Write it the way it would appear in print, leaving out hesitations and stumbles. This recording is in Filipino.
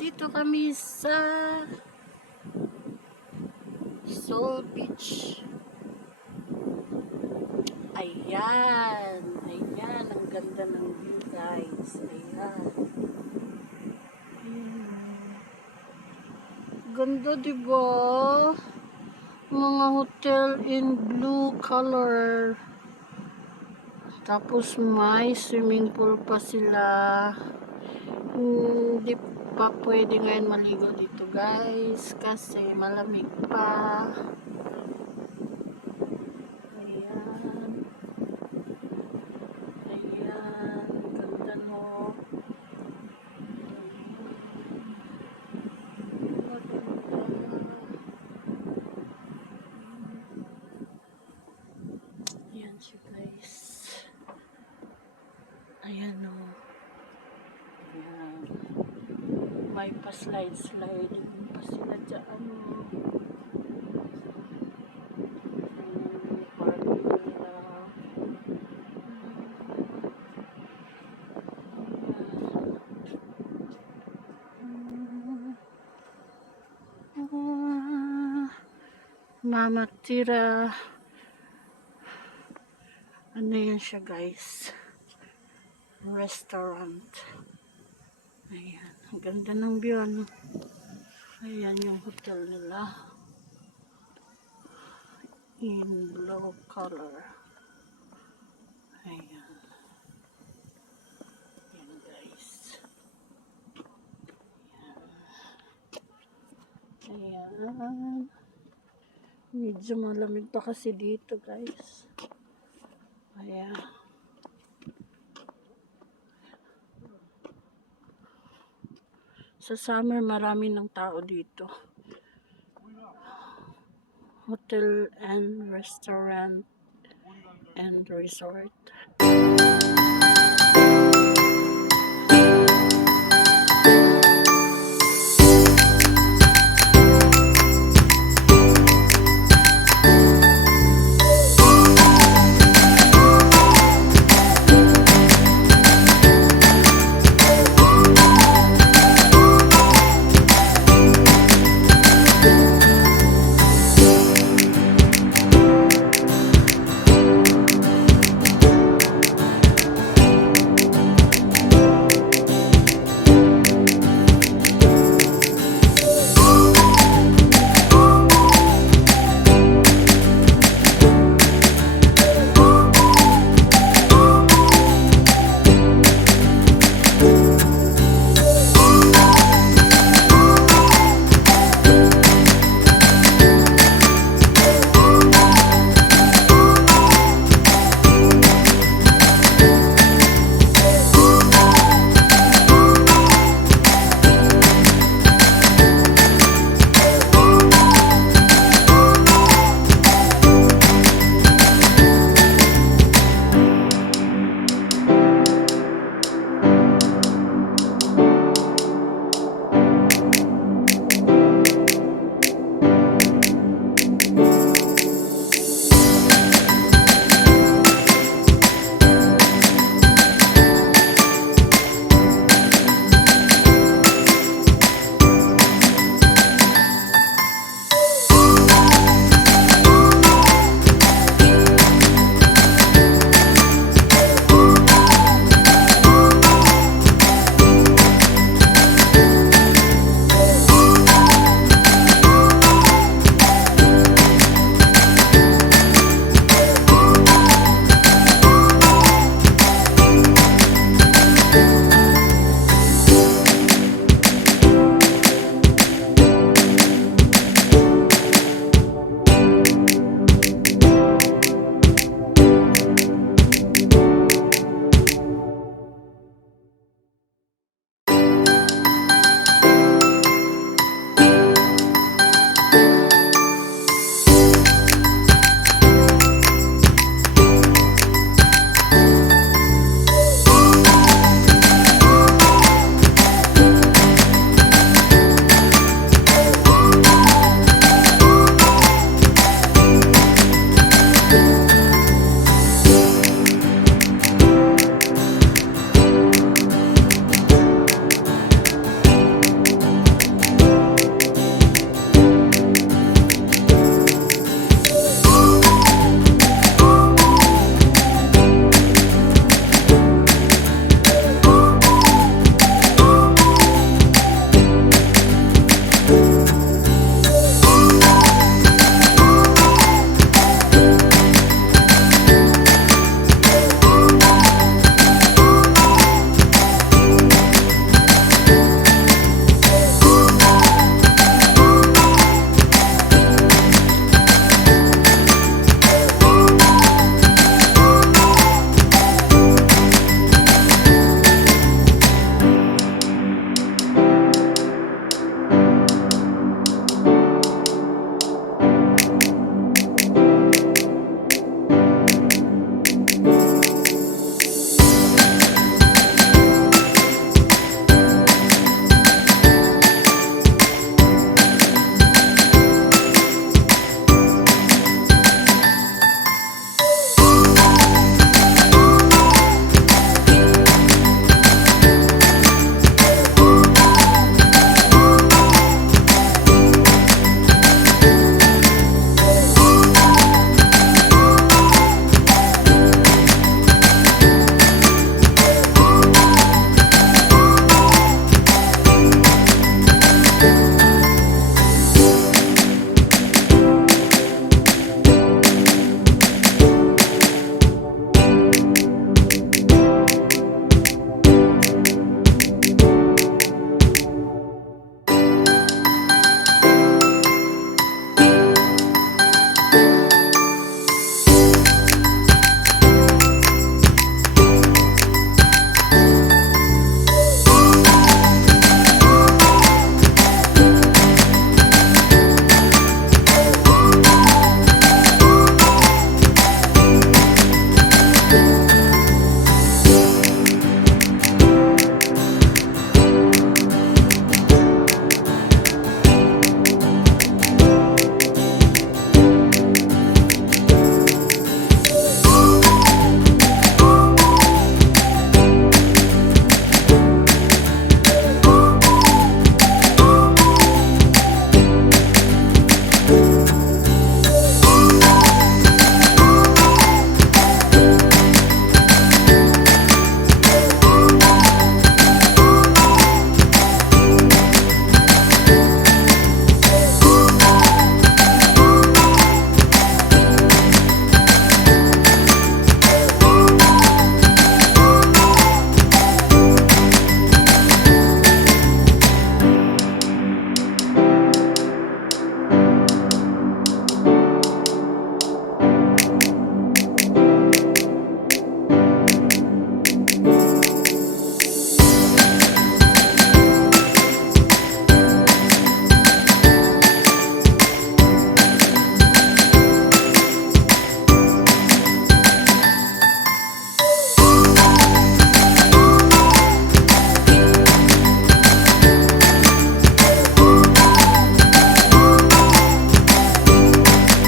Nandito kami sa Samchoek Beach. Ayan. Ayan. Ang ganda ng view, guys. Ayan. Ganda, diba? Mga hotel in blue color. Tapos may swimming pool pa sila. Hindi pa pwede ngayon maligo dito, guys, kasi malamig pa. Ayan. Ayan. Ganda, no? Ayan siya, guys. Ayan, no? Ayan. May pa-slide pa sila dyan. Parking nila. Mama Tira. Ano yan siya, guys? Restaurant. Ayan. Ang ganda ng view, ano? Ayan yung hotel nila. In blue color. Ayan. Ayan, guys. Ayan. Ayan. Medyo malamig pa kasi dito, guys. Ayan. Sa summer, marami ng tao dito. Hotel and restaurant and resort.